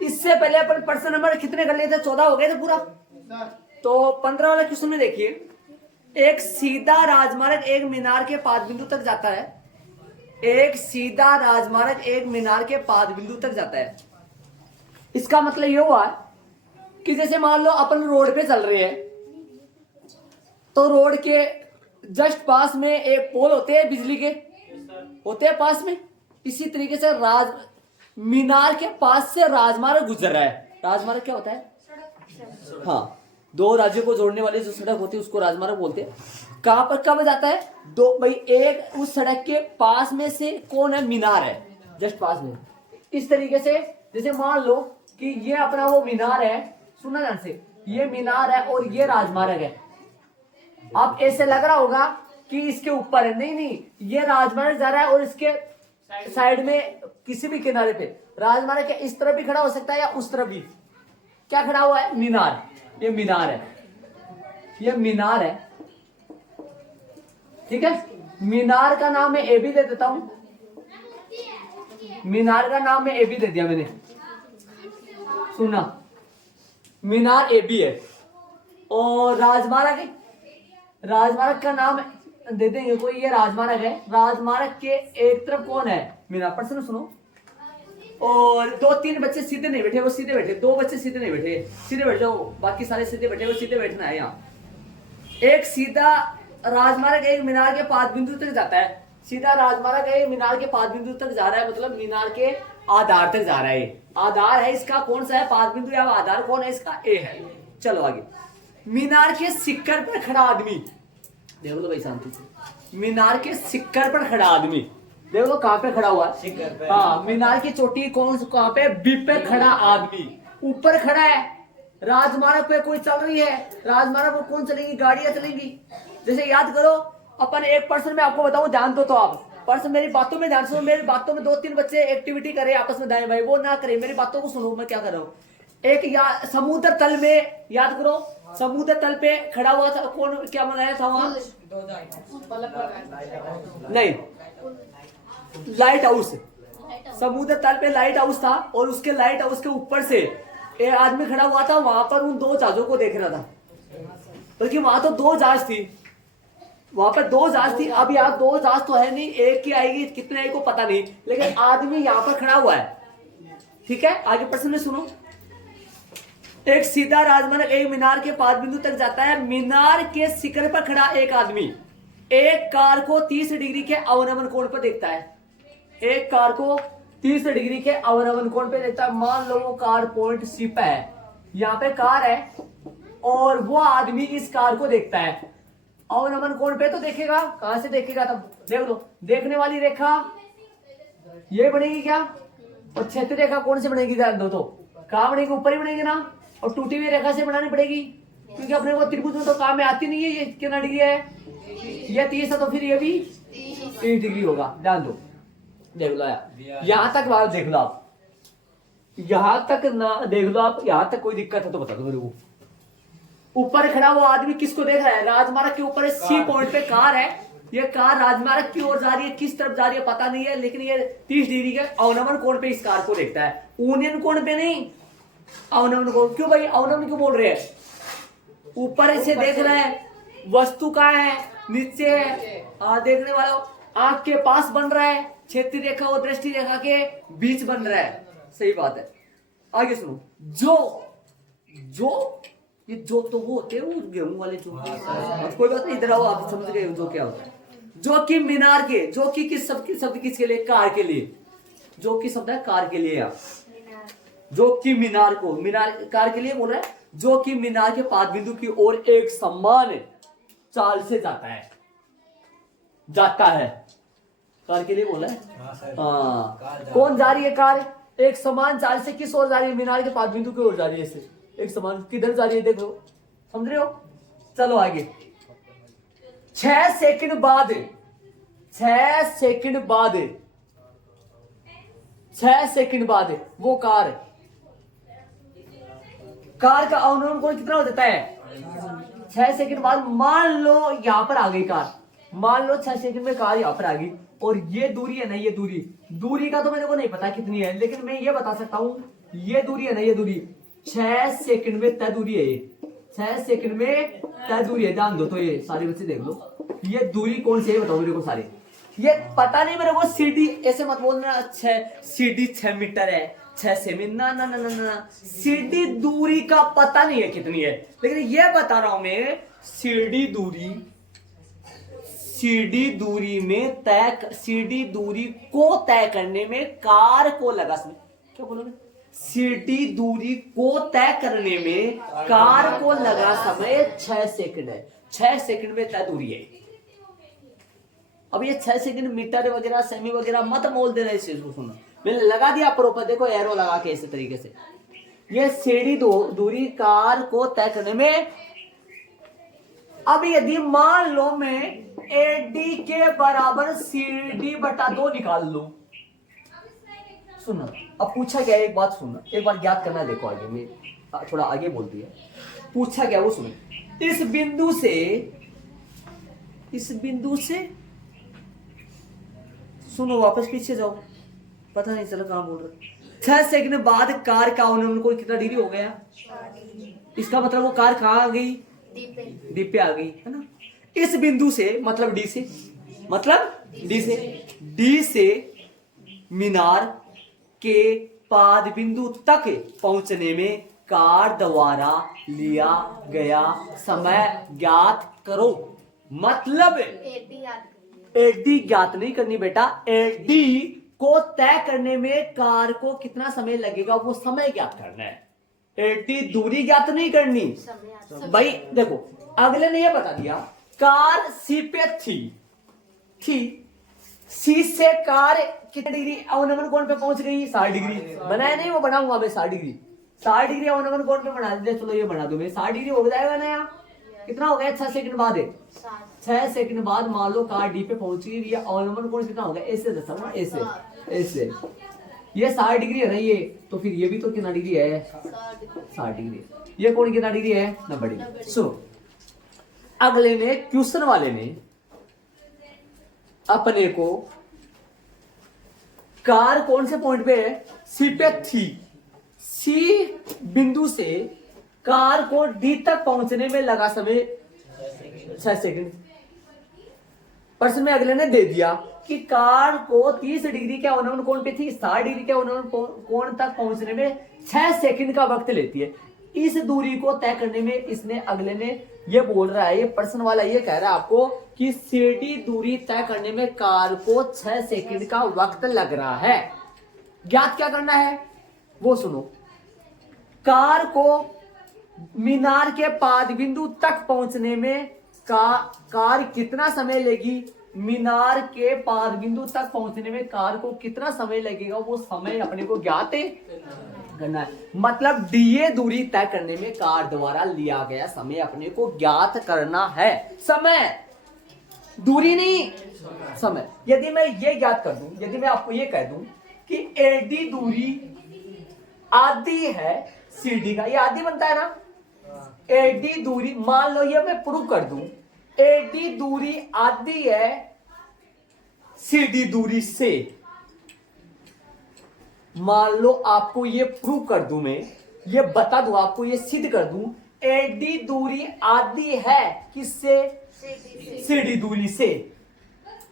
इससे पहले अपन प्रश्न नंबर कितने कर लिए थे? 14 हो गए थे पूरा। तो 15 वाला क्वेश्चन में देखिए, एक सीधा राजमार्ग एक मीनार के पाद बिंदु तक जाता है। एक सीधा राजमार्ग एक मीनार के पाद बिंदु तक जाता है। इसका मतलब ये हुआ कि जैसे मान लो अपन रोड पे चल रहे हैं, तो रोड के जस्ट पास में एक पोल होते हैं बिजली के, होते हैं पास में। इसी तरीके से मीनार के पास से राजमार्ग गुजर रहा है। राजमार्ग क्या होता है? हाँ, दो राज्यों को जोड़ने वाली जो सड़क होती है उसको राजमार्ग बोलते हैं। कहां पर कब जाता है? दो भाई, एक उस सड़क के पास में से कौन है? मीनार है, जस्ट पास में। इस तरीके से जैसे मान लो कि ये अपना वो मीनार है, सुना ध्यान से, ये मीनार है और ये राजमार्ग है। अब ऐसे लग रहा होगा कि इसके ऊपर है, नहीं नहीं, ये राजमार्ग जा रहा है और इसके साइड में किसी भी किनारे पे राजमार्ग के इस तरफ भी खड़ा हो सकता है या उस तरफ भी। क्या खड़ा हुआ है? मीनार। ये मीनार है, ये मीनार है, ठीक है। मीनार का नाम मैं ए भी दे देता हूं, मीनार का नाम मैं ए भी दे दिया मैंने, सुना, मीनार ए भी है। और राजमार्ग, राजमार्ग का नाम दे देंगे कोई, ये राजमार्ग है। राजमार्ग के एक तरफ कौन है? मीनार। प्रश्न सुनो। और 2-3 बच्चे सीधे नहीं बैठे, वो सीधे बैठे। 2 बच्चे सीधे नहीं बैठे, सीधे बैठ जाओ, बाकी सारे सीधे बैठे, वो सीधे बैठना है। यहाँ एक सीधा राजमार्ग एक मीनार के पाद बिंदु तक जाता है। सीधा राजमार्ग एक मीनार के पाद बिंदु तक जा रहा है, मतलब मीनार के आधार तक जा रहा है। आधार है इसका कौन सा है? पाद बिंदु या आधार कौन है इसका? ए है। चलो आगे। मीनार के शिखर पर खड़ा आदमी, देखो लो भाई शांति से। मीनार के शिखर पर खड़ा आदमी, देखो लो कहां पे खड़ा हुआ है? हाँ, मीनार की चोटी कौन कहां पे? बी पे खड़ा आदमी ऊपर खड़ा है। राजमार्ग पे कोई चल रही है, राजमार्ग पर कौन चलेगी? गाड़ियां चलेंगी। जैसे याद करो, अपन एक पर्सन में आपको बताऊं, ध्यान दो तो आप पर्सन मेरी बातों में ध्यान सुनो। मेरी बातों में 2-3 बच्चे एक्टिविटी करे आपस में, दाएं भाई, वो ना करे, मेरी बातों को सुनो मैं क्या कर रहा हूँ। एक समुद्र तल में, याद करो, समुद्र तल पे खड़ा हुआ था कौन? क्या बनाया था वहां? नहीं, लाइट हाउस। समुद्र तल पे लाइट हाउस था और उसके लाइट हाउस के ऊपर से एक आदमी खड़ा हुआ था, वहां पर उन 2 जहाजों को देख रहा था। बल्कि वहां तो 2 जहाज थी, वहां पर 2 जहाज थी। अब यहाँ 2 जहाज तो है नहीं, एक ही आएगी, कितने आएगी को पता नहीं, लेकिन आदमी यहाँ पर खड़ा हुआ है, ठीक है। आगे प्रश्न में सुनो। एक सीधा राजमार्ग एक मीनार के पाद बिंदु तक जाता है। मीनार के शिखर पर खड़ा एक आदमी एक कार को 30 डिग्री के अवनमन कोण पर देखता है। एक कार को 30 डिग्री के अवनमन कोण पे देखता है। मान लो वो कार पॉइंट सी पे है, यहाँ पे कार है और वो आदमी इस कार को देखता है। अवनमन कोण पे तो देखेगा, कहां से देखेगा? तब देख लो, देखने वाली रेखा ये बनेगी क्या? और क्षैतिज रेखा कौन से बनेगी? ध्यान दो तो, कहां बनेगी? ऊपर ही बनेगी ना। और टूटी हुई रेखा से बनानी पड़ेगी, क्योंकि अपने को त्रिभुज में तो काम में आती नहीं है। ये कितना डिग्री है? ये 30 है, तो फिर ये भी 30 डिग्री होगा। ध्यान दो, देख लो यहां तक बात देख लो आप, यहां तक ना देख लो आप। यहां तक कोई दिक्कत है तो बता दो मेरे को। ऊपर खड़ा हुआ आदमी किसको देख रहा है? राजमार्ग के ऊपर सी पॉइंट पे कार है। ये कार राजमार्ग की ओर जा रही है, किस तरफ जा रही है पता नहीं है, लेकिन ये 30 डिग्री के अवनमन कोण पे इस कार को देखता है, यूनियन कोण पे नहीं, अवनमन कोण। क्यों भाई अवनमन क्यों बोल रहे हैं? ऊपर से देख रहा है, वस्तु कहाँ है? नीचे है। देखने वाला आंख के पास बन रहा है, क्षेत्रीय रेखा और दृष्टि रेखा के बीच बन रहा है। सही बात है। आगे सुनो। जो ये जो तो वो होते हैं वो गेहूं वाले जो, कोई बात नहीं, इधर आओ, आप समझ गए जो क्या होता है। जो कि मीनार के, जो कि किस शब्द किसके लिए? कार के लिए। जो कि शब्द है कार के लिए। जो कि मीनार को, मीनार कार के लिए बोल रहा है, जो कि मीनार के पाद बिंदु की ओर एक समान चाल से जाता है कार के लिए बोला है। हाँ, कौन जा रही है कार? एक समान चाल से किस ओर जा रही है? मीनार के पाद बिंदु की ओर जा रही है। ऐसे एक समान किधर जा रही है देखो, समझ रहे हो? चलो आगे। 6 सेकंड बाद 6 सेकंड बाद वो कार का अवनमन कोण कितना हो जाता है? 6 सेकंड बाद। मान लो यहां पर आ गई कार, मान लो 6 सेकंड में कार यहां पर आ गई, और ये दूरी है ना, ये दूरी का तो मेरे को नहीं पता कितनी है, लेकिन मैं ये बता सकता हूं ये दूरी है ना, ये दूरी 6 सेकंड में तय दूरी है। ये 6 सेकंड में तय दूरी है। ध्यान दो तो ये सारे बच्चे देख लो, ये दूरी कौन सी है बताओ मेरे को सारे। ये पता नहीं मेरे को सीडी, ऐसे मत बोलना 6 सीडी 6 मीटर है 6 सेमी, ना ना ना ना ना, सीडी दूरी का पता नहीं है कितनी है, लेकिन ये बता रहा हूं मैं सीडी दूरी में तय, सीडी दूरी को तय करने में कार को लगा समय, क्या बोलोगे, सीडी दूरी को तय करने में कार को लगा समय 6 सेकंड है। 6 सेकंड में तय दूरी है। अब ये 6 सेकंड मीटर वगैरह सेमी वगैरह मत मोल देना इस चीज को। सुनना, मैंने लगा दिया प्रॉपर, देखो एरो लगा के इसी तरीके से। ये सीडी दूरी कार को तय करने में, अब यदि मान लो मैं एडी के बराबर सीडी बटा 2 निकाल लूं, सुनना अब पूछा गया, एक बात सुनना, एक बार ज्ञात करना, देखो आगे में थोड़ा आगे बोल दिया, पूछा गया वो सुनो, इस बिंदु से सुनो, वापस पीछे जाओ, पता नहीं चला कहां बोल रहे। 6 सेकंड बाद कार का उन्होंने कोई कितना डिग्री हो गया, इसका मतलब वो कार कहां आ गई, डी पे आ गई, है ना। इस बिंदु से मतलब डी से मीनार के पाद बिंदु तक पहुंचने में कार द्वारा लिया गया समय ज्ञात करो। मतलब एडी ज्ञात नहीं करनी बेटा, एडी को तय करने में कार को कितना समय लगेगा वो समय ज्ञात करना है। एडी दूरी ज्ञात नहीं करनी भाई। देखो अगले ने ये बता दिया, कार सी पे थी, सी से कार कितनी डिग्री अवनमन कोण पे पहुंच गई, 60 डिग्री। बनाया नहीं, वो बनाऊंगा मैं 60 डिग्री अवनमन कोण पे बना दे। चलो ये बना दो मैं, 60 डिग्री हो जाएगा ना। यहाँ कितना हो गया, 6 सेकंड बाद है, 6 सेकंड बाद मान लो कार डी पे पहुंच गई, ये अवनमन कोण कितना होगा, ऐसे दसा, ऐसे ये 60 डिग्री है ना ये, तो फिर ये भी तो कितना डिग्री है, 60 डिग्री। ये कोण कितना डिग्री है, 90 डिग्री। सो अगले ने, क्वेश्चन वाले ने अपने को कार कौन से पॉइंट पे है, सी पे थी, सी बिंदु से कार को डी तक पहुंचने में लगा समय 6 सेकंड। प्रश्न में अगले ने दे दिया कि कार को 30 डिग्री के अवनमन कोण पे थी, 60 डिग्री के अवनमन कोण तक पहुंचने में 6 सेकंड का वक्त लेती है। इस दूरी को तय करने में इसने, अगले ने ये बोल रहा है, ये प्रश्न वाला ये कह रहा है आपको कि सीडी दूरी तय करने में कार को 6 सेकंड का वक्त लग रहा है। ज्ञात क्या करना है वो सुनो। कार को मीनार के पाद बिंदु तक पहुंचने में कार कितना समय लेगी, मीनार के पाद बिंदु तक पहुंचने में कार को कितना समय लगेगा, वो समय अपने को ज्ञात करना है। मतलब डीए दूरी तय करने में कार द्वारा लिया गया समय अपने को ज्ञात करना है। समय, दूरी नहीं, समय। यदि मैं ये ज्ञात कर दूं, यदि मैं आपको ये कह दूं कि एडी दूरी आधी है सीडी का, ये आधी बनता है ना, एडी दूरी, मान लो ये मैं प्रूव कर दूं, एडी दूरी आधी है सीडी दूरी से, मान लो आपको ये प्रूव कर दूं, मैं ये बता दूं आपको, ये सिद्ध कर दूं, एडी दूरी आधी है किससे, सीडी दूरी से।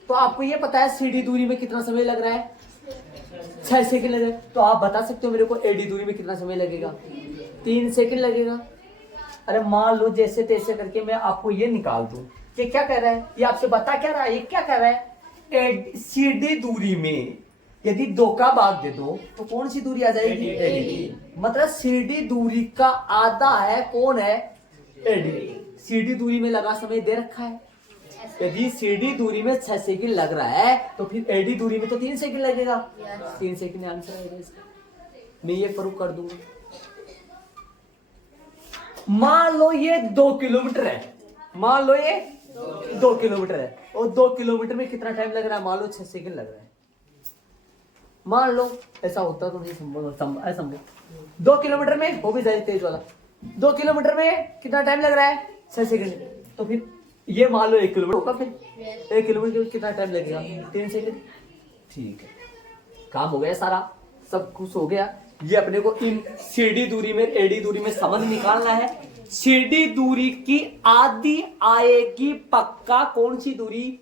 तो आपको ये पता है सीडी दूरी में कितना समय लग रहा है, 6 सेकंड लग रहा है। तो आप बता सकते हो मेरे को एडी दूरी में कितना समय लगेगा, 3 सेकंड लगेगा। अरे मान लो जैसे तैसे करके मैं आपको ये निकाल दूं, ये क्या कह रहा है, ये आपसे बता क्या रहा है, ये क्या कह रहा है, सीडी दूरी में यदि 2 का भाग दे दो तो कौन सी दूरी आ जाएगी, एडी। मतलब सीडी दूरी का आधा है कौन है, एडी। सीडी दूरी में लगा समय दे रखा है, यदि सीडी दूरी में 6 सेकंड लग रहा है तो फिर एडी दूरी में तो 3 सेकंड लगेगा, 3 सेकंड आंसर आएगा इसका। मैं ये प्रूव कर दूंगा। मान लो ये 2 किलोमीटर है, मान लो ये 2 किलोमीटर है, और 2 किलोमीटर में कितना टाइम लग रहा है, मान लो 6 सेकंड लग रहा है। मान लो ऐसा होता तो नहीं, समझो 2 किलोमीटर में हो भी जाए तेज वाला, 2 किलोमीटर में कितना टाइम लग रहा है, 6 सेकंड। तो फिर ये मान लो 1 किलोमीटर होगा, फिर 1 किलोमीटर में कितना टाइम लगेगा, 3 सेकंड। ठीक है, काम हो गया सारा। सब कुछ हो गया। ये अपने को इन सीडी दूरी में एडी दूरी में संबंध निकालना है। सीडी दूरी की आधी आएगी पक्का। कौन सी दूरी?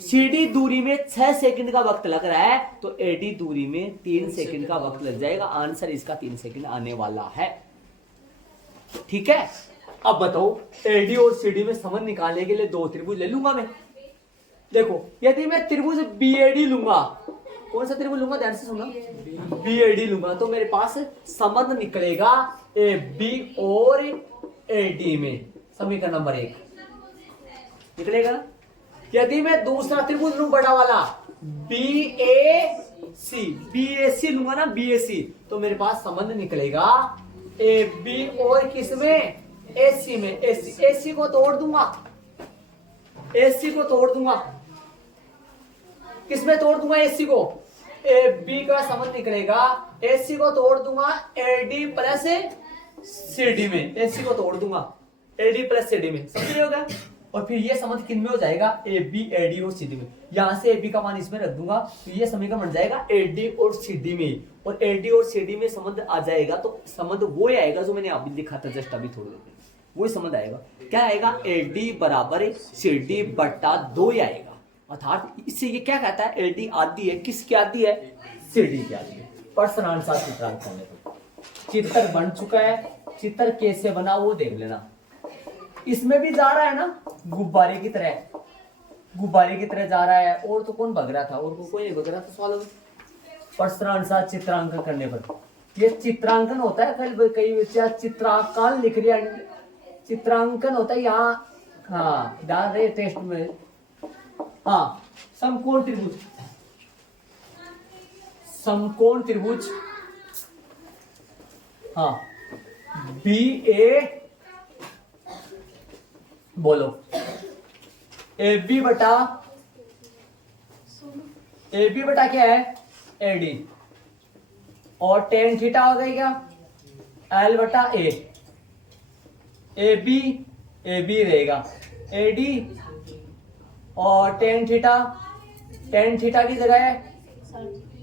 सीडी दूरी में 6 सेकंड का वक्त लग रहा है, तो एडी दूरी में 3 सेकंड का वक्त लग जाएगा। आंसर इसका 3 सेकंड आने वाला है। ठीक है, अब बताओ एडी और सीडी में संबंध निकालने के लिए 2 त्रिभुज ले लूंगा मैं। देखो यदि मैं त्रिभुज बीएडी लूंगा, कौन सा त्रिभुज लूंगा, ध्यान से सुनना, बीएडी लूंगा, तो मेरे पास संबंध निकलेगा ए बी और एडी में। समीकरण नंबर 1 निकलेगा। यदि मैं दूसरा त्रिभुज लूं बड़ा वाला बीएसी लूंगा ना, बीएसी, तो मेरे पास संबंध निकलेगा ए बी और किसमें, एसी में। एसी को तोड़ दूंगा, एसी को तोड़ दूंगा, किसमें तोड़ दूंगा, एसी को। ए बी का संबंध निकलेगा, एसी को तोड़ दूंगा एडी प्लस सीडी में। एसी को तोड़ दूंगा एडी प्लस सीडी में, समझ रहे हो क्या? और फिर ये संबंध किन में हो जाएगा, ए बी एडी और सीडी में। यहां से ए बी का मान इसमें रख दूंगा, तो ये समीकरण बन जाएगा एडी और सीडी में। और एडी और सीडी में संबंध आ जाएगा, तो संबंध वो आएगा जो मैंने अभी लिखा था जस्ट अभी थोड़ी देर, वही संबंध आएगा। क्या आएगा, एडी बराबर सीडी बट्टा 2 आएगा। अर्थात इससे ये क्या कहता है, एडी आदि है, किसकी आदि है, सीडी की आदि है। प्रश्नानुसार चित्रांकन चित्र बन चुका है। चित्र कैसे बना वो देख लेना। इसमें भी जा रहा है ना गुब्बारे की तरह, गुब्बारे की तरह जा रहा है। और तो कौन भग रहा था, और कोई नहीं भग रहा था सवाल। प्रश्नानुसार चित्रांकन करने पर ये चित्रांकन होता है। कई बच्चे चित्रांकन लिख रहे हैं, चित्रांकन होता है यहाँ। हाँ डाल रहे टेस्ट में। हाँ समकोण त्रिभुज, समकोण त्रिभुज, हाँ बी ए, बोलो ए बी बटा क्या है, एडी, और टेन थीटा हो गई क्या, एल बटा ए बी रहेगा, एडी और टेन थीटा की जगह है,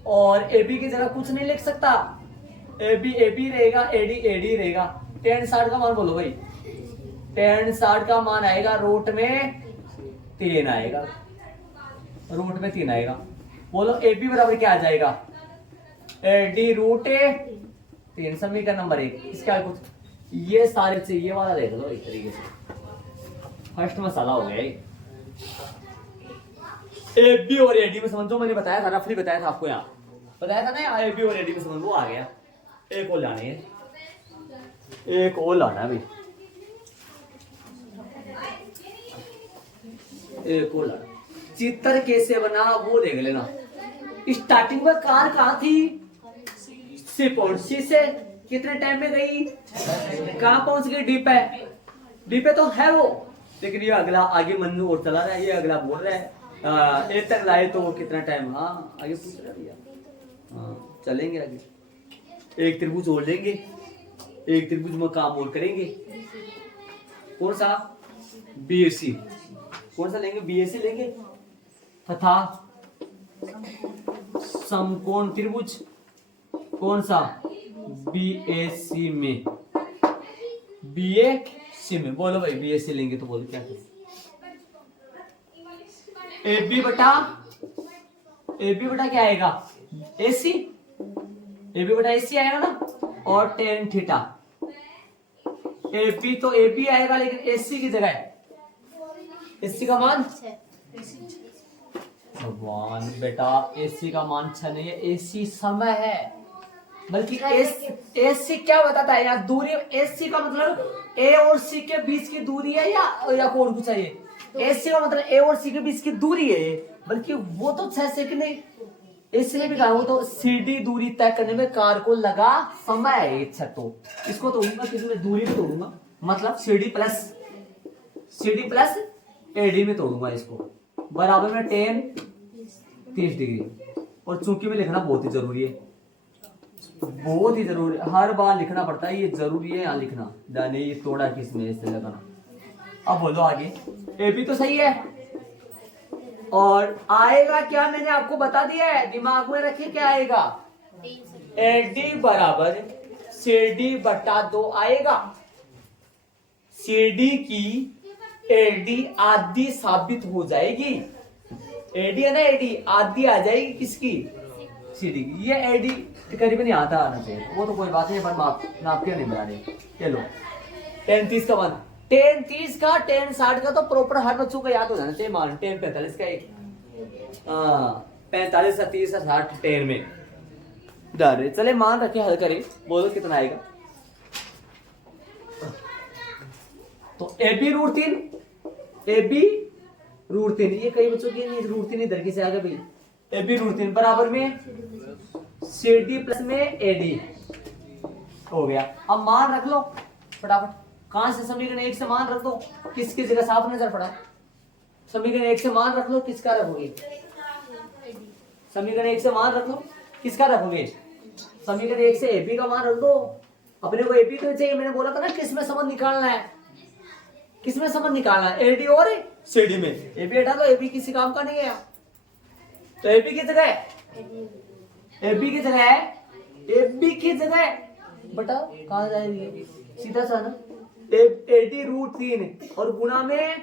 और ए बी की जगह कुछ नहीं लिख सकता। ए बी रहेगा, एडी रहेगा। टेन 60 का मान बोलो भाई, टेन 60 का मान आएगा रूट में 3 आएगा, रूट में 3 आएगा। बोलो ए बी बराबर क्या आ जाएगा, एडी रूट 3। समीकरण नंबर 1 इसका कुछ ये सारे से ये वाला देख लो इस तरीके से। फर्स्ट मसाला हो गया ए बी और एडी में समझो, मैंने बताया था, रफली बताया था आपको, यहाँ बताया था ना, ए बी और एडी में समझ, वो आ गया। एक और लाना है, एक और लाना है भाई, एक और लाना। चित्र कैसे बना वो देख लेना। स्टार्टिंग में कार कहाँ थी, सी पॉइंट, सी से कितने टाइम में गई, कहाँ पहुंच गई, डी पे तो है वो, लेकिन ये अगला आगे मन और चला रहा है, ये अगला बोल रहा है ए तक लाए तो कितना टाइम, हाँ आगे पूछ रहा भैया, हाँ चलेंगे आगे। एक त्रिभुज और लेंगे, एक त्रिभुज में काम और करेंगे। कौन सा, बीएसी, कौन सा लेंगे, बीएसी लेंगे, तथा समकोण त्रिभुज कौन सा, बीएसी में, बीएसी में। बोलो भाई बीएसी लेंगे तो बोलो क्या करें, ए बी बटा क्या आएगा, एसी, ए बी बटा एसी आएगा ना, और टेन थीटा। ए बी तो ए बी आएगा, लेकिन एसी की जगह एसी का मान, भगवान बेटा एसी का मान 6 नहीं है, एसी समय है, बल्कि एसी क्या बताता है यार, दूरी। एसी का मतलब ए और सी के बीच की दूरी है, या कौन कुछ है ये, एसी का मतलब ए और सी के बीच की दूरी है, बल्कि वो तो 6 सेकंड नहीं, इसलिए भी कहा वो तो सीडी दूरी तय करने में कार को लगा समय है। अच्छा तो इसको तोड़ूंगा, किसी में दूरी में तोड़ूंगा, मतलब सीडी प्लस एडी में तोड़ूंगा इसको, बराबर में 10-30 डिग्री। और चूंकि में लिखना बहुत ही जरूरी है, बहुत ही जरूरी, हर बार लिखना पड़ता है, ये जरूरी है यहाँ लिखना, नहीं ये तोड़ा किसमें इससे लगाना। अब बोलो आगे, ए बी तो सही है, और आएगा क्या मैंने आपको बता दिया है, दिमाग में रखिए क्या आएगा, एडी बराबर CD बटा 2 आएगा। CD की एडी आधी साबित हो जाएगी। एडी है ना, एडी आधी आ जाएगी किसकी, CD की। ये एडी करीबन यहाँ था आना चाहिए, वो तो कोई बात नहीं, अपन नाप के नहीं बना रहे। चलो tan 30 का मान, tan 30 का tan 60 का तो प्रॉपर हर बच्चों का याद हो जाना चाहिए मान। tan 45 का एक 45 का 30 का 60 tan में डाल रहे। चले मान रखे, हल करें, बोलो कितना आएगा। तो AB √3, AB √3, ये कई बच्चों की √3 इधर की से आ गया भाई। AB √3 बराबर में CD प्लस में AD हो गया। अब मान रख लो फटाफट, कहां से समीकरण 1 से मान रख दो, किसकी जगह साफ नजर पड़ा। समीकरण 1 से मान रख लो, किसका रखोगे, समीकरण 1 से मान रख लो, किसका रखोगे, समीकरण 1 से AB का मान रख दो। अपने को AB तो चाहिए, मैंने बोला था ना किसमें संबंध निकालना है, किसमें संबंध निकालना है, AD और CD में। AB हटा दो, AB किसी काम का नहीं है, तो AB की जगह, AB की जगह है, AB की जगह बटा कहां जाएगी, सीधा सा ना, AD √3 और गुना में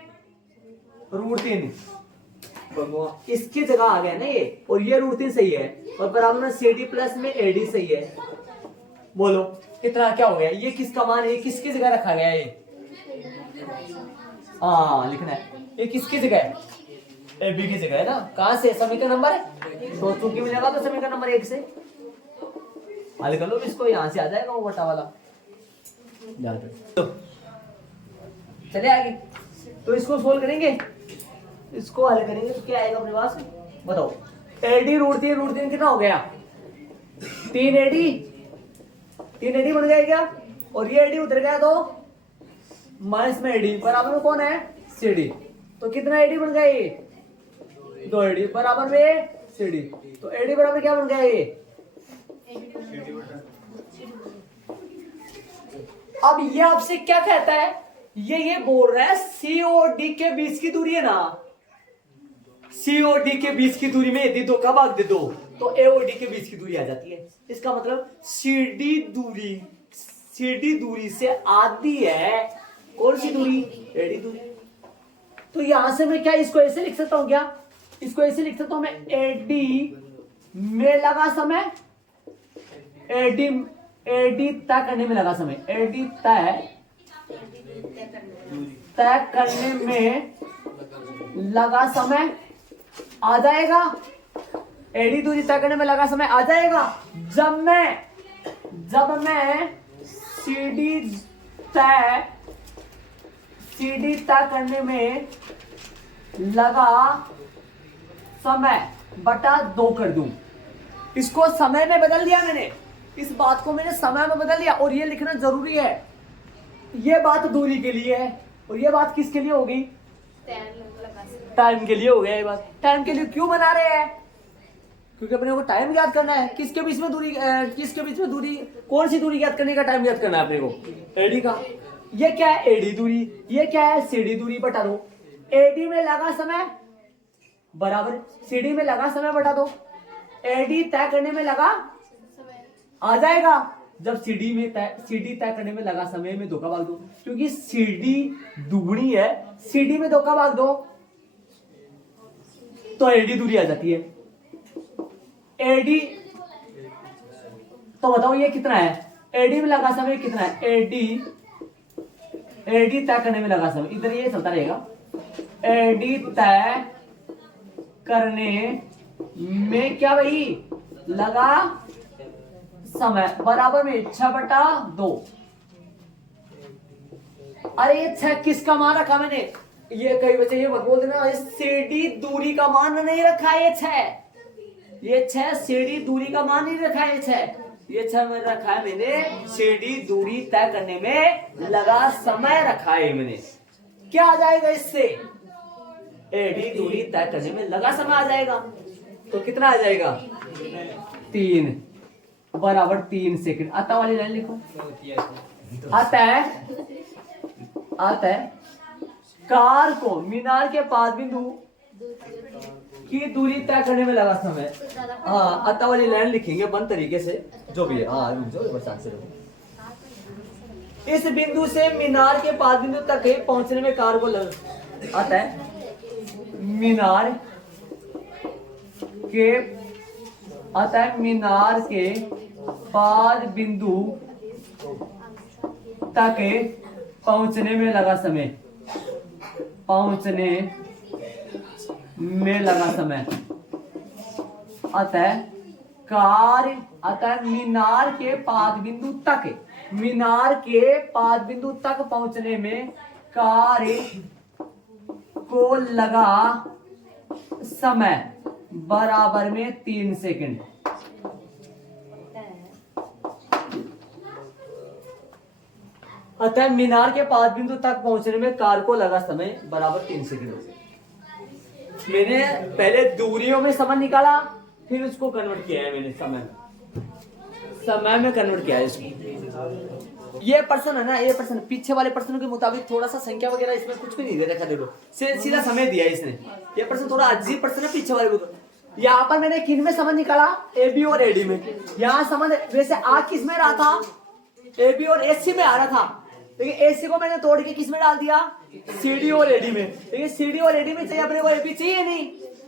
√3, इसकी जगह आ गया ना ये, और ये √3 सही है, और बराबर में CD प्लस में AD सही है। बोलो कितना क्या हो गया, ये किसका मान है, किसकी जगह रखा गया है ये, हाँ लिखना है, ये किसकी जगह है, AB की जगह है ना। कहां से, समीकरण नंबर, तो चूंकि मिलेगा तो समीकरण नंबर 1 से हल कर लो इसको, यहां से आ जाएगा वो बटा वाला। तो चले आगे, तो इसको सोल्व करेंगे, इसको हल करेंगे तो क्या आएगा अपने पास, बताओ। AD √3 कितना हो गया, 3AD बन गया क्या, और ये AD उतर गया तो माइनस में AD बराबर में कौन है, CD, तो कितना AD बन गया ये, 2AD बराबर में CD, तो AD बराबर क्या बन गया ये, अब ये आपसे क्या कहता है, ये बोल रहा है C और D के बीच की दूरी है ना, C और D के बीच की दूरी में यदि 2 का भाग दे दो तो A और D के बीच की दूरी आ जाती है। इसका मतलब CD दूरी से आधी है, कौन सी दूरी, AD दूरी। तो यहां से मैं क्या इसको ऐसे लिख सकता हूं क्या, इसको ऐसे लिख सकता हूं मैं, AD में लगा समय, AD तय करने में लगा समय, AD तय करने में लगा समय आ जाएगा, AD दूरी तय करने में लगा समय आ जाएगा जब मैं CD तय करने में लगा समय बटा 2 कर दूं। इसको समय में बदल दिया मैंने, इस बात को मैंने समय में बदल दिया, और ये लिखना जरूरी है। ये बात दूरी के लिए है, और ये बात किसके लिए होगी, टाइम के लिए हो गया। ये बात टाइम के लिए क्यों बना रहे हैं, क्योंकि अपने को टाइम याद करना है। किसके बीच में दूरी, कौन सी दूरी याद करने का टाइम याद करना है अपने को, AD का। ये क्या है, AD दूरी, ये क्या है, CD दूरी बटा दो। AD में लगा समय बराबर CD में लगा समय बटा दो, AD तय करने में लगा आ जाएगा जब CD तय करने में लगा समय में 2 का भाग दो, क्योंकि CD दुगुनी है, CD में 2 का भाग दो तो AD दूरी आ जाती है। AD तो बताओ ये कितना है, AD में लगा समय कितना है, AD तय करने में लगा समय, इधर ये चलता रहेगा, AD तय करने में क्या भाई लगा समय बराबर में 6/2। अरे ये 6 किसका मान रखा मैंने, ये कई बच्चे ये मत बोल देना CD दूरी का मान नहीं रखा है, ये 6 CD दूरी का मान नहीं रखा है, ये 6 में रखा है मैंने CD दूरी तय करने में लगा समय रखा है मैंने। क्या आ जाएगा इससे, AD दूरी तय करने में लगा समय आ जाएगा, तो कितना आ जाएगा 3 बराबर 3 सेकंड। आता वाली लाइन लिखो, आता है कार को मीनार के पास बिंदु की दूरी तय करने में लगा समय। हाँ, अतः वाली लाइन लिखेंगे बंद तरीके से, जो भी है। हाँ, रुक जाओ, बरसात से रुको। इस बिंदु से मीनार के पाद बिंदु तक पहुंचने में कार को लग आता है। मीनार के अतः मीनार के पाद बिंदु तक पहुंचने में लगा समय। पहुंचने में लगा समय। अतः मीनार के पाद बिंदु तक, मीनार के पाद बिंदु तक पहुंचने में कार को लगा समय बराबर में 3 सेकंड। अतः मीनार के पाद बिंदु तक पहुंचने में कार को लगा समय बराबर 3 सेकंड। मैंने पहले दूरियों में समय निकाला, फिर उसको कन्वर्ट किया है मैंने समय में कन्वर्ट किया है इसको। ये पर्सन है ना, ये पर्सन पीछे वाले पर्सन के मुताबिक थोड़ा सा संख्या वगैरह इसमें कुछ भी नहीं दे रखा, देखो सीधा समय दिया है इसने। ये पर्सन थोड़ा अजीब पर्सन है पीछे वाले को। यहाँ पर मैंने किन में समझ निकाला, एबी और एडी में। यहाँ समझ वैसे आ किस में रहा था, एबी और एसी में आ रहा था, लेकिन एसी को मैंने तोड़ के किस में डाल दिया, सीडी और एडी में। लेकिन सीडी और एडी में चाहिए अपने को, एबी चाहिए नहीं,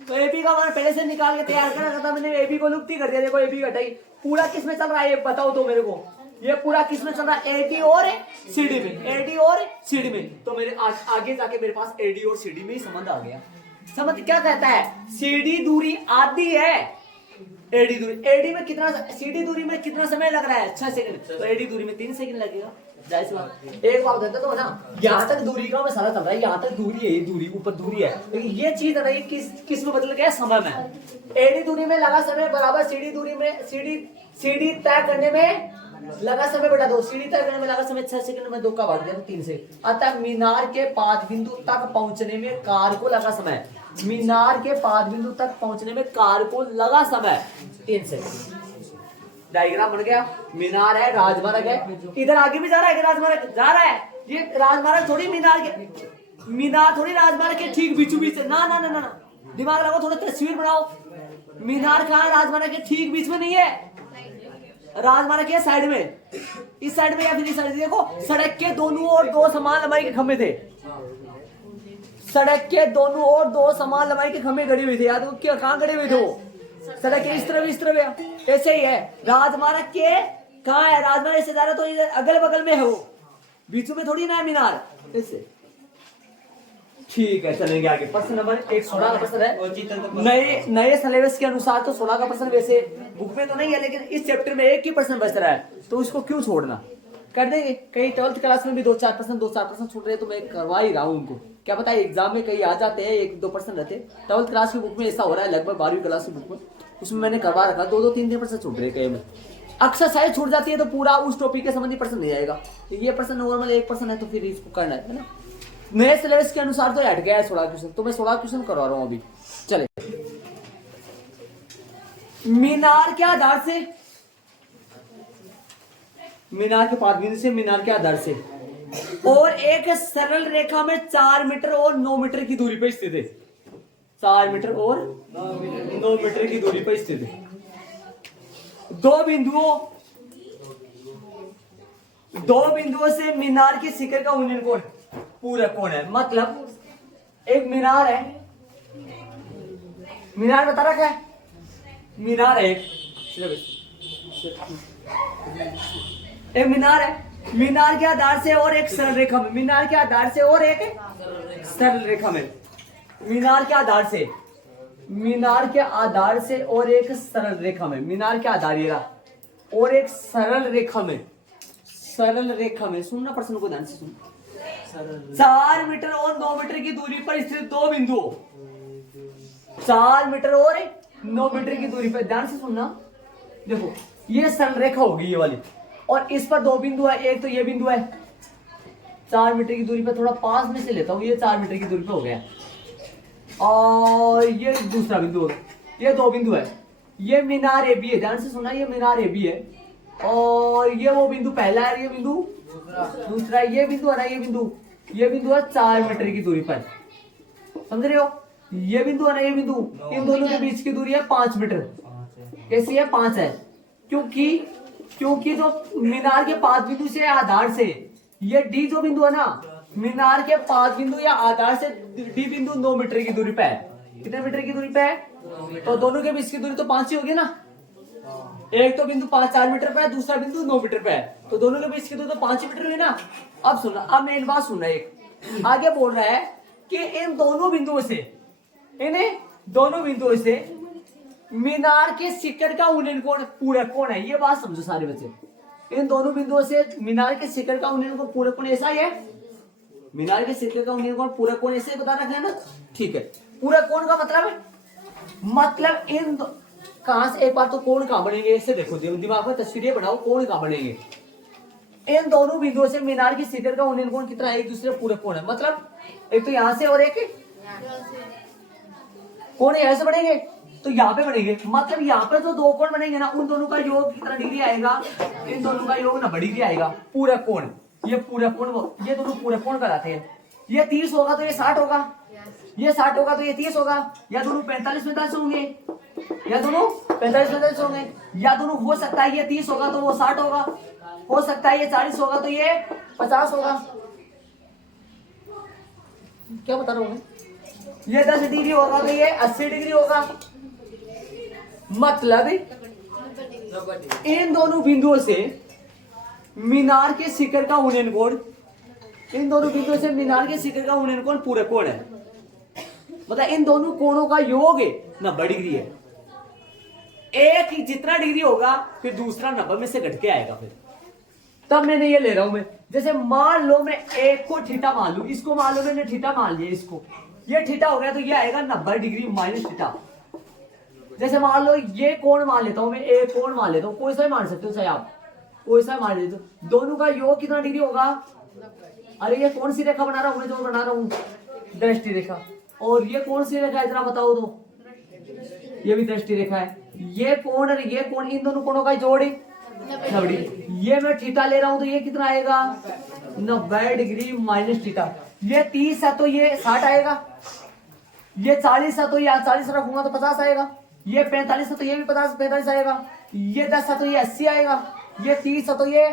तो एबी का मैंने पहले से निकाल के तैयार कर रखा था मैंने। एबी को लुप्त ही कर दिया, देखो एबी हटाई। पूरा किस में चल रहा है ये बताओ तो मेरे को, ये पूरा किस में चल रहा है, एडी और सीडी में, एडी और सीडी में। तो मेरे आगे जाके मेरे पास एडी और सीडी में ही संबंध आ गया। समझ क्या कहता है, सीडी दूरी आधी है, एडी दूरी, एडी में कितना, सीडी दूरी में कितना समय लग रहा है 6 सेकंड, तो एडी दूरी में 3 सेकंड लगेगा। जाहिर सी बात। एक बात बताता तो ना, यहाँ तक दूरी का मसाला चल रहा है, यहाँ तक दूरी है, ये दूरी ऊपर दूरी है, लेकिन ये चीज है किस में बदल गया, समय में। एडी दूरी में लगा समय बराबर सीडी दूरी में, सीडी तय करने में लगा समय बटा 2, सीडी तय करने में लगा समय 6 सेकंड में 2 का भाग दिया तो 3 से। अतः मीनार के पाद बिंदु तक पहुंचने में कार को लगा समय, मीनार के पाद बिंदु तक पहुंचने में कार को लगा समय 3 सेकंड। डायग्राम बन गया। मीनार है, राजमार्ग है, इधर आगे भी जा रहा है, राजमार्ग जा रहा है, ये राजमार्ग थोड़ी मीनार के, मीनार थोड़ी राजमार्ग के ठीक बीचों बीच, ना ना ना ना, दिमाग लगाओ, थोड़ा तस्वीर बनाओ। मीनार कहाँ है, राजमार्ग के ठीक बीच में नहीं है, राजमार्ग के साइड में, इस साइड में या फिर इस साइड। देखो सड़क के दोनों ओर 2 समान लंबाई के खंभे थे, सड़क के दोनों ओर 2 समान लंबाई के खंभे गड़े हुए थे। याद क्या, कहाँ गड़े हुए थे वो, सड़क के इस तरफ ऐसे ही है। राजमार्ग के कहाँ है, राजमार्ग ऐसे जा रहा तो इधर अगल बगल में है वो, बीचों में थोड़ी ना है मीनार, ऐसे। ठीक है, चलेंगे आगे। प्रश्न नंबर 1 16 का प्रश्न है। नए सिलेबस के अनुसार तो 16 का प्रश्न वैसे बुक में तो नहीं है, लेकिन इस चैप्टर में एक ही प्रश्न बच रहा है, तो उसको क्यों छोड़ना, कर देंगे। कहीं 12th क्लास में भी 2-4 प्रश्न छूट रहे, तो मैं करवा ही रहा हूँ उनको। क्या पता एग्जाम में कहीं आ जाते हैं, 1-2 प्रश्न रहते। 12th क्लास की बुक में ऐसा हो रहा है, लगभग 12वीं क्लास की बुक में, उसमें मैंने करवा रखा 2-3 प्रश्न छूट रहे कहीं में। अक्सर साइज छूट जाती है तो पूरा उस टॉपिक के संबंधी प्रश्न नहीं आएगा। ये प्रश्न नॉर्मल 1 प्रश्न है, तो फिर इसको करना है ना। नए सिलेबस के अनुसार तो हट गया है 16 क्वेश्चन, तो मैं 16 क्वेश्चन करवा रहा हूँ अभी। चले, मीनार के आधार से, मीनार के पाद बिंदु से मीनार के आधार से और एक सरल रेखा में 4 मीटर और 9 मीटर की दूरी पर स्थित है, 4 मीटर और 9 मीटर की दूरी पर स्थित है। दो बिंदुओं से मीनार के शिखर का यूनियन कोण पूरा कोण है। मतलब एक मीनार है, मीनार बता रखा है, मीनार है एक मीनार है, मीनार के आधार से और एक सरल रेखा में, मीनार के आधार से और एक सरल रेखा में, मीनार के आधार से, मीनार के आधार से और एक सरल रेखा में, मीनार के आधार ये रहा और एक सरल रेखा में, सरल रेखा में, सुनना प्रश्न को ध्यान से सुन। 4 मीटर और 9 मीटर की दूरी पर स्थित 2 बिंदु, 4 मीटर और 9 मीटर की दूरी पर, ध्यान से सुनना। देखो ये सरल रेखा होगी ये वाली, और इस पर 2 बिंदु है, एक तो ये बिंदु है 4 मीटर की दूरी पर, थोड़ा पास में से लेता हूं, ये 4 मीटर की दूरी पर हो गया, और ये दूसरा बिंदु हो गया, ये 2 बिंदु है, ये मीनार ए बी है, ध्यान से सुनना, ये मीनार ए बी है, और ये वो बिंदु पहला है, ये बिंदु दूसरा, ये बिंदु है ना, ये बिंदु है 4 मीटर की दूरी पर, समझ रहे हो। ये बिंदु है ना, ये बिंदु, इन दोनों के बीच की दूरी है 5 मीटर। कैसी है? 5 है। क्योंकि जो मीनार के 5 बिंदु से आधार से ये डी जो बिंदु है ना, मीनार के 5 बिंदु या आधार से डी बिंदु 9 मीटर की दूरी पे है। कितने मीटर की दूरी पे है? तो दोनों के बीच की दूरी तो 5 ही होगी ना। एक तो बिंदु 4 मीटर पे है, दूसरा बिंदु 9 मीटर पे है, तो दोनों के बीच की दूरी तो 5 ही मीटर हुई ना। अब सुनना, अब मेन बात सुनना, एक आगे बोल रहा है कि इन दोनों बिंदुओं से मीनार के शिखर का उन्नयन कोण पूरक कोण है। ये बात समझो सारे बच्चे, इन दोनों बिंदुओं से मीनार के शिखर का उन्नयन कोण पूरक कोण ऐसा ही है। मीनार के शिखर का उन्नयन कोण पूरक कोण ऐसे बता रखा है ना, ठीक है। पूरक कोण का मतलब इन कहां से, एक बार तो कोण कहां बनेंगे ऐसे देखो, दिमाग में तस्वीरें बनाओ, कोण कहां बनेंगे। इन दोनों बिंदुओं से मीनार के शिखर का उन्नयन कोण कितना है? एक दूसरे पूरक कोण है। मतलब एक तो यहां से और एक कोण यहां से बनेंगे, तो यहाँ पे बनेंगे। मतलब यहाँ पे जो दो कोण बनेंगे ना, उन दोनों का योग कितना डिग्री आएगा? इन दोनों का योग 90 डिग्री आएगा। पूरक कोण, ये पूरक कोण, ये दोनों पूरक कोण कहलाते हैं। ये 30 होगा तो ये 60 होगा, ये 60 होगा तो ये 30 होगा, या दोनों 45-45 होंगे, या दोनों 45-45 होंगे, या दोनों हो सकता है ये 30 होगा तो वो 60 होगा, हो सकता है ये 40 होगा तो ये 50 होगा। क्या बता रहा हूं? ये 10 डिग्री होगा तो ये 80 डिग्री होगा। मतलब इन दोनों बिंदुओं से मीनार के शिखर का उन्नयन कोण, इन दोनों बिंदुओं से मीनार के शिखर का उन्नयन कोण पूरक कोण है। मतलब इन दोनों कोणों का योग 90 डिग्री है। एक ही जितना डिग्री होगा फिर दूसरा 90 में से घट के आएगा। फिर तब मैंने ये ले रहा हूं मैं, जैसे मान लो मैं एक को थीटा मान लू, इसको मान लो मैंने थीटा मान लिया, इसको ये थीटा हो गया तो ये आएगा 90 डिग्री माइनस थीटा। जैसे मान लो ये कोण मान लेता हूं मैं, एक कोण मान लेता हूं, कोई सा ही मान सकते हो, चाहे आप कोई सा मान लेते हो। दोनों का योग कितना डिग्री होगा? अरे ये कौन सी रेखा बना रहा हूं मैं, जो बना रहा हूं दृष्टि रेखा, और ये कौन सी रेखा है जरा बताओ तो? ये भी दृष्टि रेखा है। ये कोण और ये कोण, इन दोनों कोणों का जोड़ 90 डिग्री। ये मैं थीटा ले रहा हूं तो ये कितना आएगा? 90 डिग्री माइनस थीटा। ये 30 है तो ये 60 आएगा, ये 40 है तो ये 40 रखूंगा तो 50 आएगा, ये 45 है तो ये भी 45 आएगा, ये 10 है तो ये 80 आएगा, ये 30 है तो ये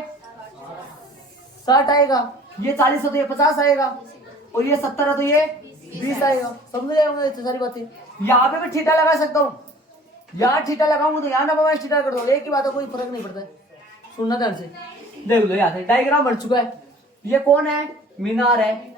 60 आएगा, ये 40 है तो ये 50 आएगा, और ये 70 है तो ये 20 आएगा। समझ रहे होंगे सारी बातें। यहाँ पे मैं थीटा लगा सकता हूँ, यहाँ थीटा लगाऊंगा तो यहाँ ना थीटा कर दो, एक ही बात है, कोई फर्क नहीं पड़ता है। सुनना ध्यान से, देख लो यहाँ से डायग्राम बन चुका है। ये कौन है? मीनार है,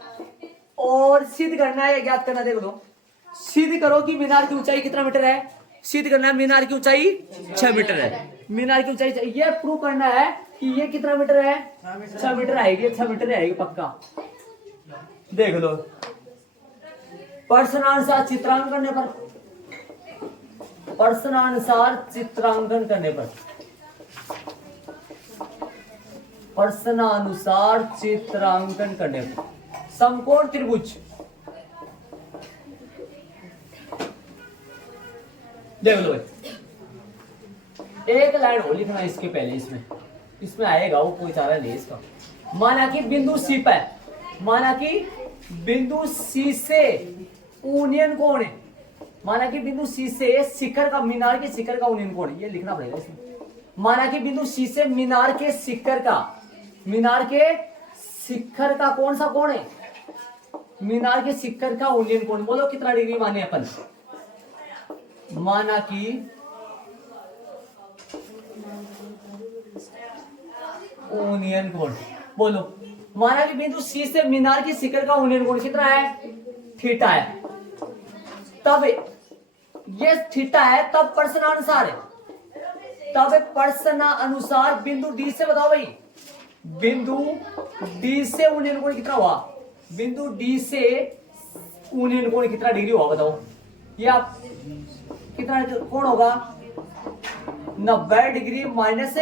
और सिद्ध करना है, ज्ञात करना। देख लो, सिद्ध करो कि मीनार की ऊंचाई कितना मीटर है। सिद्ध करना है मीनार की ऊंचाई 6 मीटर है। मीनार की ऊंचाई ये प्रूव करना है कि ये कितना मीटर है? 6 मीटर आएगी, 6 मीटर आएगी पक्का। देख लो, प्रश्नानुसार चित्रांकन करने पर, प्रश्नानुसार चित्रांकन करने पर, प्रश्नानुसार चित्रांकन करने पर समकोण त्रिभुज, देख लो एक लाइन हो लिखना इसके पहले, इसमें आएगा वो, कोई चारा नहीं इसका। माना कि बिंदु सी पे, माना कि बिंदु सी से यूनियन कोण है, माना कि बिंदु सी से शिखर का, मीनार के शिखर का यूनियन कोण है, ये लिखना पड़ेगा इसमें। माना कि बिंदु सी से मीनार के शिखर का, मीनार के शिखर का कौन सा कोण है? मीनार के शिखर का यूनियन कोण। बोलो कितना डिग्री माने अपन? माना कि यूनियन कोण, बोलो माना कि बिंदु सी से मीनार के शिखर का यूनियन कोण कितना है? थीटा है। तब ये थीटा है, तब प्रश्नानुसार है, तब प्रश्नानुसार बिंदु डी से बताओ भाई, बिंदु डी से यूनियन कोण कितना हुआ? बिंदु डी से यूनियन कोण कितना डिग्री हुआ बताओ? ये आप कितना कोण होगा? 90 डिग्री माइनस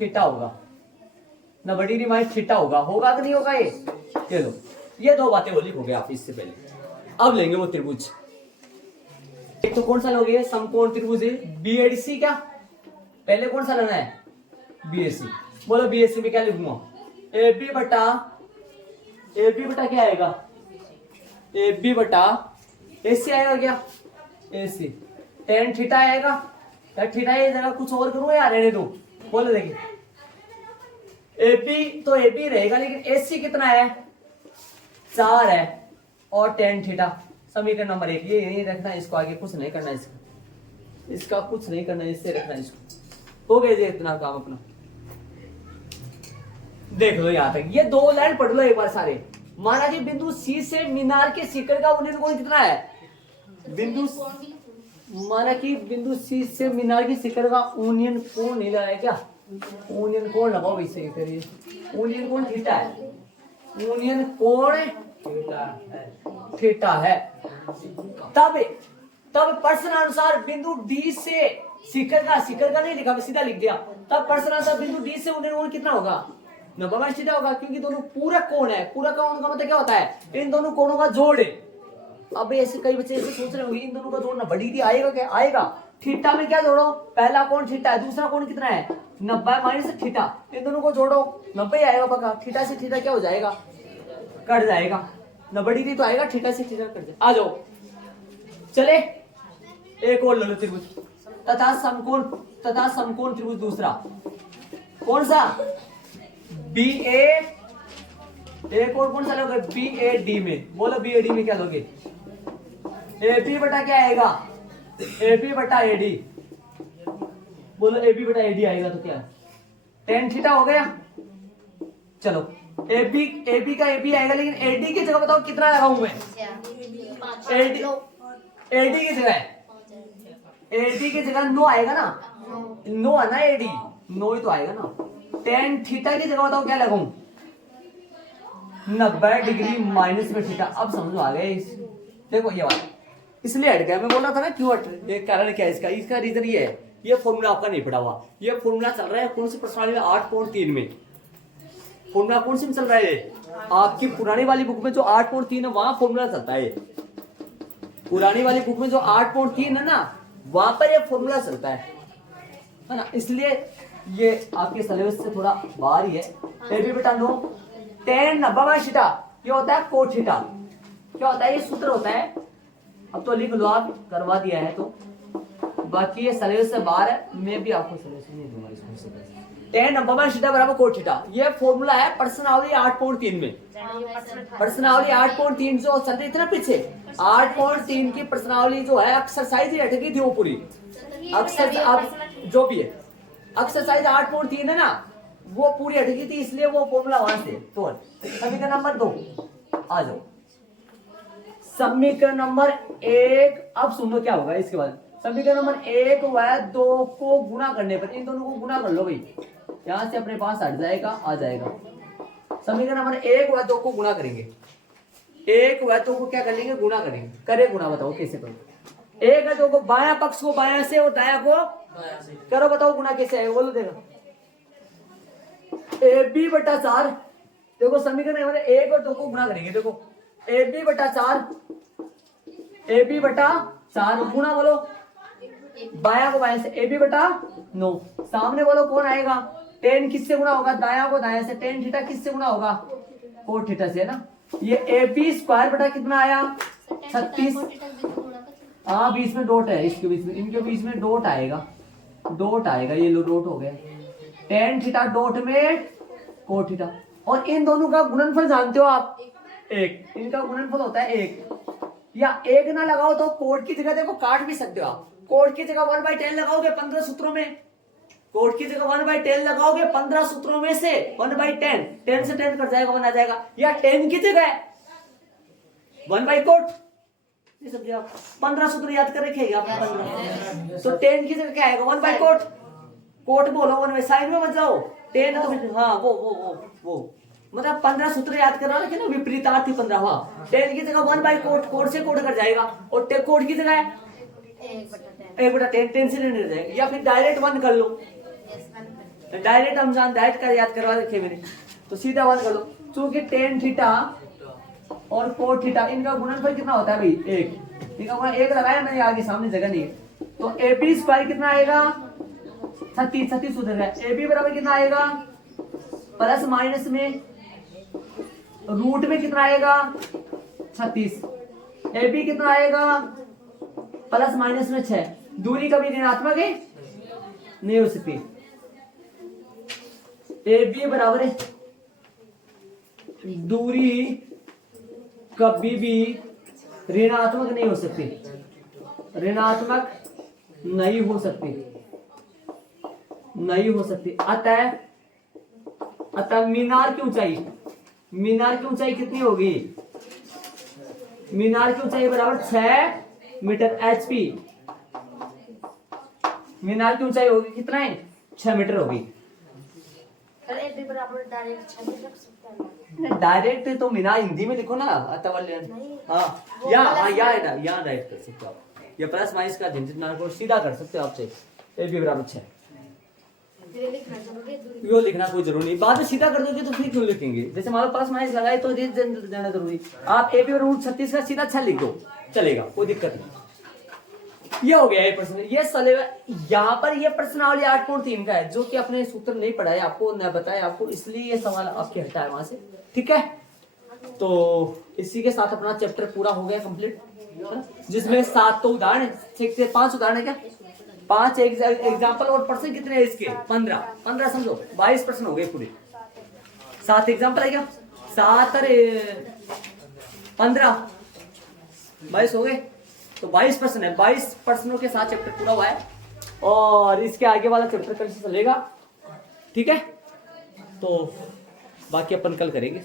थीटा होगा, 90 डिग्री माइनस थीटा होगा। होगा कि नहीं होगा? ये चलो, ये दो बातें बोली हो गया आप इससे पहले। अब लेंगे वो त्रिभुज। एक तो कौन सा लोगे? समकोण त्रिभुज बीएडीसी। क्या पहले कौन सा लेना है? बीएसी। बोलो बीएसी में क्या लिखूंगा? AB बटा क्या आएगा? AB बटा AC आएगा क्या? AC tan थीटा आएगा या थीटा ये जगह कुछ और करूं या रहने दूं? बोलो देखिए AP तो AP रहेगा लेकिन AC कितना है? 4 है और tan थीटा समीकरण नंबर 1 ये यही रखना है, इसको आगे कुछ नहीं करना, इसका कुछ नहीं करना, इससे रखना इसको। हो गया जी इतना काम अपना। देख लो यहां तक, ये 2 लाइन पढ़ लो एक बार सारे। माना कि बिंदु C से मीनार के शिखर का उन्नयन कोण कितना है? बिंदु माना कि बिंदु C से मीनार के शिखर का उन्नयन कोण नहीं लगाया क्या? उन्नयन कोण लगाओ भाई, सही करिए। उन्नयन कोण थीटा है, उन्नयन कोण थीटा है। तब प्रश्न अनुसार बिंदु D से शिखर का नहीं लिखा, मैं सीधा लिख दिया। तब प्रश्न अनुसार बिंदु D से उन्नयन कोण कितना होगा? 90 सीधा होगा, क्योंकि दोनों पूरक कोण है। पूरक कोण का मतलब क्या होता है? इन दोनों कोणों का जोड़ है। अब ऐसे कई बच्चे ऐसे सोच रहे होंगे इन दोनों का जोड़ना बड़ी डी आएगा क्या? आएगा। थीटा में क्या जोड़ो? पहला कोण थीटा है, दूसरा कोण कितना है? 90 माइनस थीटा। इन दोनों को जोड़ो 90 आएगा पक्का। थीटा से थीटा क्या हो जाएगा? कट जाएगा। 90 डिग्री तो आएगा, थीटा से थीटा कट जाएगा। आ जाओ चले एक और ले लो त्रिभुज तथा समकोण त्रिभुज दूसरा। कौन सा? BA। एक और कौन सा लोगे? BAD में। बोलो BAD में क्या लोगे? AP बटा क्या आएगा? AP बटा AD। बोलो AP बटा AD आएगा तो क्या? tan थीटा हो गया। चलो AB का AB आएगा, लेकिन AD की जगह बताओ कितना लगाऊं मैं? AD की जगह AD की जगह 9 आएगा ना? 9 है ना AD, 9 ही तो आएगा ना। tan थीटा की जगह बताओ क्या लगाऊं? 90 डिग्री माइनस में थीटा। अब समझ आ गया इस, देखो ये बात इसलिए हट गया। मैं बोल रहा था ना क्यों हट, ये कारण क्या है इसका रीजन ये है, ये फॉर्मूला आपका नहीं पड़ा हुआ। ये फॉर्मूला चल रहा है कौन सी प्रश्नावली में? 8.3 में। फॉर्मूला कौन सी में चल रहा है? आपकी पुरानी वाली बुक में जो 8.3 है वहां फॉर्मूला चलता है। पुरानी वाली बुक में जो 8.3 है ना, वहां पर ये फॉर्मूला चलता है ना। इसलिए ये आपके सिलेबस से थोड़ा बाहर ही है। AB बटा 9 tan 90 थीटा ये होता है कोट थीटा। क्या होता है? ये सूत्र होता है। अब तो लिख लो, आप करवा दिया है तो। बाकी ये सिलेबस से बाहर है, मैं भी आपको सिलेबस नहीं दूंगा इसको। tan 90 थीटा बराबर कोट थीटा, ये फॉर्मूला है प्रश्नावली 8.3 में। प्रश्नावली 8.3 जो चल रही थी ना पीछे, 8.3 की प्रश्नावली जो है एक्सरसाइज हट गई थी वो पूरी। अक्सर जो भी है एक्सरसाइज 8.3 है ना, वो पूरी हट गई थी, इसलिए वो फॉर्मूला वहां से। तो समीकरण नंबर 2 आ जाओ। समीकरण नंबर 1 अब सुनो क्या होगा इसके बाद। समीकरण नंबर 1 व 2 को गुणा करने पर, इन दोनों को गुणा कर लो भाई, यहां से अपने पास हट जाएगा, आ जाएगा। समीकरण नंबर 1 व 2 को गुणा करेंगे। 1 व 2 को क्या कर लेंगे? गुणा करेंगे। करे गुणा, बताओ कैसे करो? 1 व 2 को बायां पक्ष को बायां से और दायां को करो, बताओ गुणा कैसे आएगा? बोलो देखो। AB बटा 4, देखो समीकरण नंबर 1 और 2 को गुणा करेंगे। देखो AB बटा 4 गुणा बोलो बायां को बायां से, AB बटा 9 सामने बोलो कौन आएगा? tan किससे गुणा होगा? दायां को दायां से। tan थीटा किससे गुणा होगा? कोट थीटा से ना। ये AB स्क्वायर बटा कितना आया? 36। हाँ बीच में डॉट है, इसके बीच में, इनके बीच में डॉट आएगा, डॉट आएगा। ये लो डॉट हो गया। tan थीटा डॉट में कोट थीटा। और इन दोनों का गुणनफल जानते हो आप? 1। इनका गुणनफल होता है 1। या 1 ना लगाओ तो कोट की जगह देखो काट भी सकते हो आप। कोट की जगह 1/10 लगाओगे 15 सूत्रों में। कोट की जगह 1/10 लगाओगे 15 सूत्रों में से 1/10, 10 से 10 कट जाएगा, 1 आ जाएगा। या 10 की जगह 1/कोट, ये समझे आप? 15 सूत्र याद कर रखेगा आपने 15, तो 10 की जगह क्या आएगा? 1/कोट। कोट बोलो 1 साइड में मत जाओ। 10 तो हाँ वो मतलब 15 सूत्र याद करना रखे ना, विपरीतार्थ 15। हाँ 10 की जगह 1/कोट, कोट से कोट कर जाएगा। और कोट की जगह 1/10, 10 से नहीं जाएगा। या फिर डायरेक्ट 1 कर लो, डायरेक्ट हम डायरेक्ट का याद करवा रखे मैंने, तो सीधा 1 कर लो। क्योंकि tan थीटा और कोट थीटा इनका गुणनफल कितना होता है भाई? 1। ठीक है, 1 लगाया मैंने, आगे सामने जगह नहीं है। तो AB स्क्वायर कितना आएगा? 36 उधर है। AB बराबर कितना आएगा? प्लस माइनस में रूट में कितना आएगा? 36। ए बी कितना आएगा, प्लस माइनस में 6। दूरी कभी ऋणात्मक है नहीं हो सकती। ए बी बराबर है, दूरी कभी भी ऋणात्मक नहीं हो सकती, ऋणात्मक नहीं हो सकती, नहीं हो सकती। अतः मीनार की ऊंचाई, मीनार की ऊंचाई कितनी होगी, मीनार की ऊंचाई बराबर 6 मीटर HP। मीनार की ऊंचाई होगी कितना है, 6 मीटर होगी। डायरेक्ट तो मीनार हिंदी में लिखो ना, हाँ यहाँ राइट कर सकते हो आप, या प्लस माइनस का झंझट ना को सीधा कर सकते हो आपसे। ए बी बराबर 6, वो लिखना कोई जरूरी नहीं, बाद में सीधा कर दोगे तो फिर क्यों लिखेंगे, जैसे मान लो प्लस माइनस लगाए तो जाना जरूरी। आप ए बी रूट 36 का सीधा 6 लिख दो, चलेगा, कोई दिक्कत नहीं। ये हो गया ये प्रश्न, ये चलेगा। यहाँ पर ये प्रश्नावली 8.3 का है, जो कि अपने सूत्र नहीं पढ़ाए आपको, न बताए आपको, इसलिए ये सवाल आपके हटा है वहां से, ठीक है। तो इसी के साथ अपना चैप्टर पूरा हो गया कंप्लीट, जिसमें 7 तो उदाहरण, 5 उदाहरण है क्या, 5 एग्जाम्पल, और प्रश्न कितने हैं इसके, 15 समझो, 22 प्रश्न हो गए पूरे। 7 एग्जाम्पल है क्या, 7 15 22 हो गए, तो 22 प्रश्न है। 22 प्रश्नों के साथ चैप्टर पूरा हुआ है, और इसके आगे वाला चैप्टर कल से चलेगा, ठीक है। तो बाकी अपन कल करेंगे।